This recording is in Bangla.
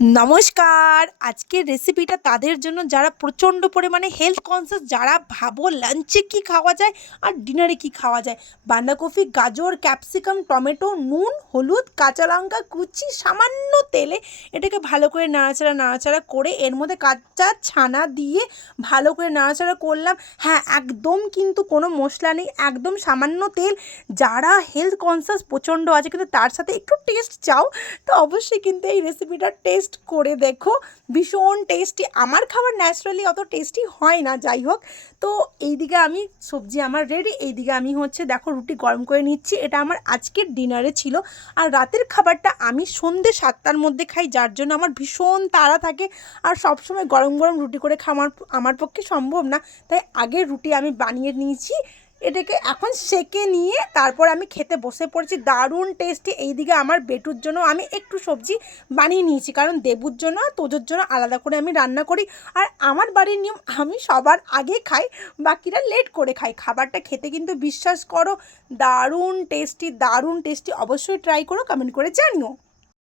নমস্কার। আজকের রেসিপিটা তাদের জন্য যারা প্রচণ্ড পরিমাণে হেলথ কনসিয়াস, যারা ভাবো লাঞ্চে কী খাওয়া যায় আর ডিনারে কী খাওয়া যায়। বাঁধাকপি, গাজর, ক্যাপসিকাম, টমেটো, নুন, হলুদ, কাঁচা লঙ্কা কুচি, সামান্য তেলে এটাকে ভালো করে নাড়াচাড়া করে এর মধ্যে কাঁচা ছানা দিয়ে ভালো করে নাড়াচাড়া করলাম। হ্যাঁ, একদম কিন্তু কোনো মশলা নেই, একদম সামান্য তেল। যারা হেলথ কনসিয়াস প্রচণ্ড আছে কিন্তু তার সাথে একটু টেস্ট চাও, তো অবশ্যই কিন্তু এই রেসিপিটা টেস্ট করে দেখো। ভীষণ টেস্টি। আমার খাবার ন্যাচারালি অত টেস্টি হয় না, যাই হোক। তো এইদিকে আমি সবজি আমার রেডি, এইদিকে আমি দেখো রুটি গরম করে নিচ্ছি। এটা আমার আজকের ডিনারে ছিল। আর রাতের খাবারটা আমি সন্ধ্যে 7টার মধ্যে খাই, যার জন্য আমার ভীষণ তাড়া থাকে। আর সবসময় গরম গরম রুটি করে খাওয়া আমার পক্ষে সম্ভব না, তাই আগে রুটি আমি বানিয়ে নিয়েছি। এটাকে এখন সেঁকে নিয়ে তারপর আমি খেতে বসে পড়েছি। দারুণ টেস্টি। এইদিকে আমার বেটুর জন্য আমি একটু সবজি বানিয়ে নিয়েছি, কারণ দেবুর জন্য আর তোজোর জন্য আলাদা করে আমি রান্না করি। আর আমার বাড়ির নিয়ম, আমি সবার আগে খাই, বাকিরা লেট করে খাই। খাবারটা খেতে কিন্তু বিশ্বাস করো দারুণ টেস্টি, দারুণ টেস্টি। অবশ্যই ট্রাই করো, কমেন্ট করে জানিও।